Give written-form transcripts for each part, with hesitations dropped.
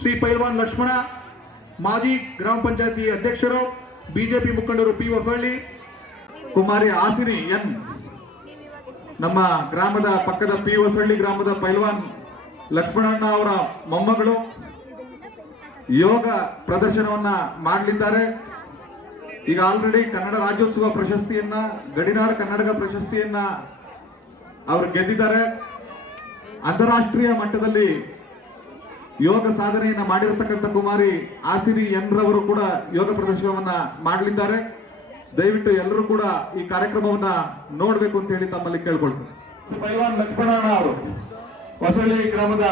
ಶ್ರೀ ಪೈಲ್ವಾನ್ ಲಕ್ಷ್ಮಣ, ಮಾಜಿ ಗ್ರಾಮ ಪಂಚಾಯತಿ ಅಧ್ಯಕ್ಷರು, ಬಿಜೆಪಿ ಮುಖಂಡರು ಪಿ ಹೊಸಳ್ಳಿ, ಕುಮಾರಿ ಹಾಸಿನಿ ಎನ್, ನಮ್ಮ ಗ್ರಾಮದ ಪಕ್ಕದ ಪಿ ಹೊಸಳ್ಳಿ ಗ್ರಾಮದ ಪೈಲ್ವಾನ್ ಲಕ್ಷ್ಮಣಣ್ಣ ಅವರ ಮೊಮ್ಮಗಳು ಯೋಗ ಪ್ರದರ್ಶನವನ್ನ ಮಾಡಲಿದ್ದಾರೆ. ಈಗ ಆಲ್ರೆಡಿ ಕನ್ನಡ ರಾಜ್ಯೋತ್ಸವ ಪ್ರಶಸ್ತಿಯನ್ನ, ಗಡಿನಾಡು ಕನ್ನಡಕ ಪ್ರಶಸ್ತಿಯನ್ನ ಅವರು ಗೆದ್ದಿದ್ದಾರೆ. ಅಂತಾರಾಷ್ಟ್ರೀಯ ಮಟ್ಟದಲ್ಲಿ ಯೋಗ ಸಾಧನೆಯನ್ನ ಮಾಡಿರತಕ್ಕಂಥ ಕುಮಾರಿ ಹಾಸಿನಿ ಎನ್ ರವರು ಕೂಡ ಯೋಗ ಪ್ರದರ್ಶನವನ್ನ ಮಾಡಲಿದ್ದಾರೆ. ದಯವಿಟ್ಟು ಎಲ್ಲರೂ ಕೂಡ ಈ ಕಾರ್ಯಕ್ರಮವನ್ನ ನೋಡ್ಬೇಕು ಅಂತ ಹೇಳಿ ತಮ್ಮಲ್ಲಿ ಕೇಳ್ಕೊಳ್ತಾರೆ. ಪೈಲ್ವಾನ್ ಲಕ್ಷ್ಮಣಣ್ಣ ಅವರು ಹೊಸಳ್ಳಿ ಗ್ರಾಮದ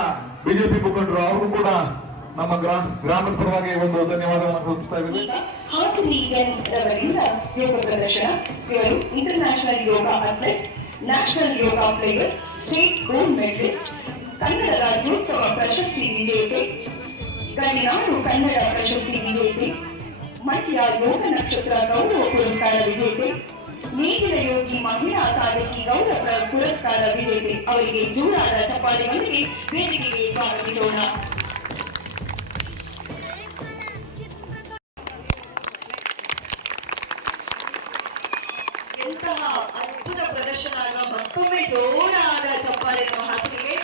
ಬಿಜೆಪಿ ಮುಖಂಡರು, ಅವರು ಕೂಡ ನಮ್ಮ ಗ್ರಾಮದ ಪರವಾಗಿ ಒಂದು ಧನ್ಯವಾದವನ್ನು ಸಲ್ಲಿಸ್ತಾ ಇದ್ದೀವಿ. ಹಾಸಿನಿ ಎನ್ ರವರಿಂದ ಯೋಗ ಪ್ರದರ್ಶನ. ಇವರು international yoga athlete, national yoga player, state gold medallist, Kannada Rajyotsava ಪ್ರಶಸ್ತಿ ವಿಜೇತೆ, ಗಡಿನಾಡು ಕನ್ನಡ ಪ್ರಶಸ್ತಿ ವಿಜೇತೆ, ಮಂಡ್ಯ ಯೋಗ ನಕ್ಷತ್ರ ಗೌರವ ಪುರಸ್ಕಾರ ವಿಜೇತೆ, ನೇಗಿಲ ಯೋಗಿ ಮಹಿಳಾ ಸಾಧಕಿ ಗೌರವ ಪುರಸ್ಕಾರ ವಿಜೇತೆ ಅವರಿಗೆ ಜೋರಾದ ಚಪ್ಪಾಳೆಯೊಂದಿಗೆ ವೇದಿಕೆಗೆ ಸ್ವಾಗತಿಸೋಣ. ಎಂತಹ ಅದ್ಭುತ ಪ್ರದರ್ಶನ ಅಲ್ವಾ! ಮತ್ತೊಮ್ಮೆ ಜೋರಾದ ಚಪ್ಪಾಳೆ ನಮ್ಮ ಹಾಸಿನಿಗೆ.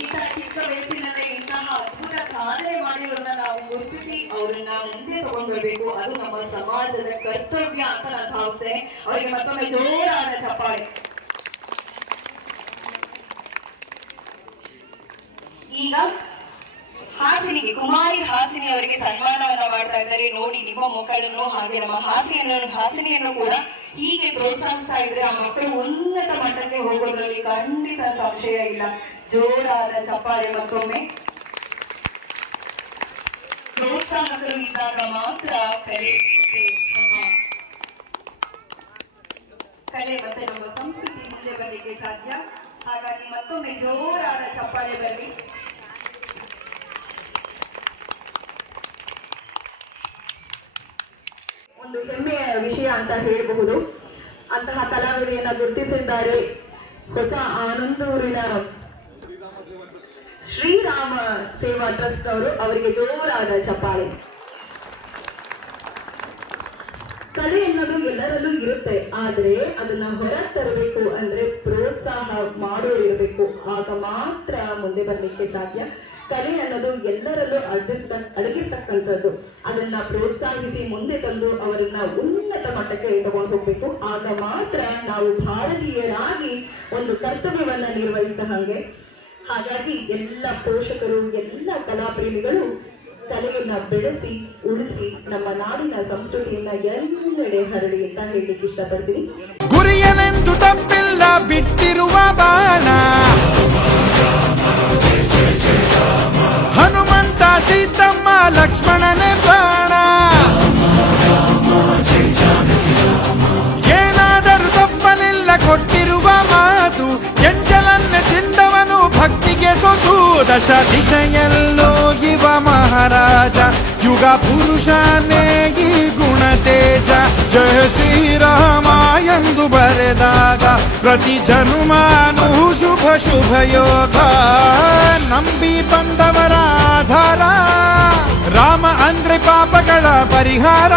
ಇಂತಹ ಚಿಕ್ಕ ವಯಸ್ಸಿನಲ್ಲೇ ಇಂತಹ ಅದ್ಭುತ ಸಾಧನೆ ಮಾಡಿರೋರನ್ನ ನಾವು ಗುರುತಿಸಿ ಅವರನ್ನ ಮುಂದೆ ತಗೊಂಡು ಬರಬೇಕು. ಅದು ನಮ್ಮ ಸಮಾಜದ ಕರ್ತವ್ಯ ಅಂತ ನಾನು ಭಾವಿಸ್ತೇನೆ. ಅವರಿಗೆ ಮತ್ತೊಮ್ಮೆ ಜೋರಾದ ಚಪ್ಪಾಳೆ. ಈಗ ಹಾಸಿನಿಗೆ, ಕುಮಾರಿ ಹಾಸಿನಿ ಅವರಿಗೆ ಸನ್ಮಾನವನ್ನ ಮಾಡ್ತಾ ಇದ್ದಾರೆ. ನೋಡಿ, ನಿಮ್ಮ ಮಕ್ಕಳನ್ನು ಹಾಗೆ ನಮ್ಮ ಹಾಸಿನಿಯನ್ನು ಕೂಡ ಹೀಗೆ ಪ್ರೋತ್ಸಾಹಿಸ್ತಾ ಇದ್ರೆ ಆ ಮಕ್ಕಳು ಉನ್ನತ ಮಟ್ಟಕ್ಕೆ ಹೋಗೋದ್ರಲ್ಲಿ ಖಂಡಿತ ಸಂಶಯ ಇಲ್ಲ. ಜೋರಾದ ಚಪ್ಪಾಳೆ ಮತ್ತೊಮ್ಮೆ. ಪ್ರೋತ್ಸಾಹಕರು ಇದ್ದಾಗ ಮಾತ್ರ ಕಲೆ ಮತ್ತೆ ನಮ್ಮ ಸಂಸ್ಕೃತಿ ಮುಂದೆ ಬರಲಿಕ್ಕೆ ಸಾಧ್ಯ. ಹಾಗಾಗಿ ಮತ್ತೊಮ್ಮೆ ಜೋರಾದ ಚಪ್ಪಾಳೆ ಬರಲಿ. ಒಂದು ಹೆಮ್ಮೆಯ ವಿಷಯ ಅಂತ ಹೇಳಬಹುದು. ಅಂತಹ ಕಲಾವಿದೆಯನ್ನ ಗುರುತಿಸಿದ್ದಾರೆ ಹೊಸ ಆನಂದೂರಿನ ಶ್ರೀರಾಮ ಸೇವಾ ಟ್ರಸ್ಟ್ ಅವರು. ಅವರಿಗೆ ಜೋರಾದ ಚಪ್ಪಾಳೆ. ಕಲೆ ಅನ್ನೋದು ಎಲ್ಲರಲ್ಲೂ ಇರುತ್ತೆ, ಆದ್ರೆ ಅದನ್ನ ಹೊರ ತರಬೇಕು ಅಂದ್ರೆ ಪ್ರೋತ್ಸಾಹ ಮಾಡೋರು ಇರಬೇಕು. ಆಗ ಮಾತ್ರ ಮುಂದೆ ಬರ್ಲಿಕ್ಕೆ ಸಾಧ್ಯ. ಕಲೆ ಅನ್ನೋದು ಎಲ್ಲರಲ್ಲೂ ಅಡಗಿರ್ತಕ್ಕಂಥದ್ದು. ಅದನ್ನ ಪ್ರೋತ್ಸಾಹಿಸಿ ಮುಂದೆ ತಂದು ಅವರನ್ನ ಉನ್ನತ ಮಟ್ಟಕ್ಕೆ ತಗೊಂಡು ಹೋಗ್ಬೇಕು. ಆಗ ಮಾತ್ರ ನಾವು ಭಾರತೀಯರಾಗಿ ಒಂದು ಕರ್ತವ್ಯವನ್ನ ನಿರ್ವಹಿಸಿದ ಹಾಗೆ. ಹಾಗಾಗಿ ಎಲ್ಲ ಪೋಷಕರು, ಎಲ್ಲ ಕಲಾಪ್ರೇಮಿಗಳು ಕಲೆಯನ್ನ ಬೆಳೆಸಿ ಉಳಿಸಿ ನಮ್ಮ ನಾಡಿನ ಸಂಸ್ಕೃತಿಯನ್ನ ಎಲ್ಲೆಡೆ ಹರಡಿ ಅಂತ ಹೇಳಲಿಕ್ಕೆ ಇಷ್ಟಪಡ್ತೀನಿ. ಗುರಿಯನೆಂದು ತಪ್ಪಿಲ್ಲ ಬಿಟ್ಟಿರುವ ಬಾಣ, ಹನುಮಂತ ಸೀತಮ್ಮ ಲಕ್ಷ್ಮಣನೇ ಪ್ರಾಣ. ಏನಾದರೂ ತಪ್ಪಲಿಲ್ಲ ಕೊಟ್ಟಿರುವ ಮಾತು, ಎಂಜಲನ್ನೇ ತಿಂದವನು ಭಕ್ತಿಗೆ ಸೊತು. ದಶ ದಿಶೆಯಲ್ಲೋ ಇವ ಮಹಾರಾಜ, ಯುಗ ಪುರುಷನೇ ಈ ಗುಣ ತೇಜ. ಜಯ ಶ್ರೀರಾಮ ಎಂದು ಬರೆದಾಗ ಪ್ರತಿ ಜನುಮಾನು ಶುಭ ಶುಭ ಯೋಗ. ನಂಬಿ ಬಂದವರ ಆಧಾರ, ರಾಮ ಅಂದ್ರೆ ಪಾಪಗಳ ಪರಿಹಾರ.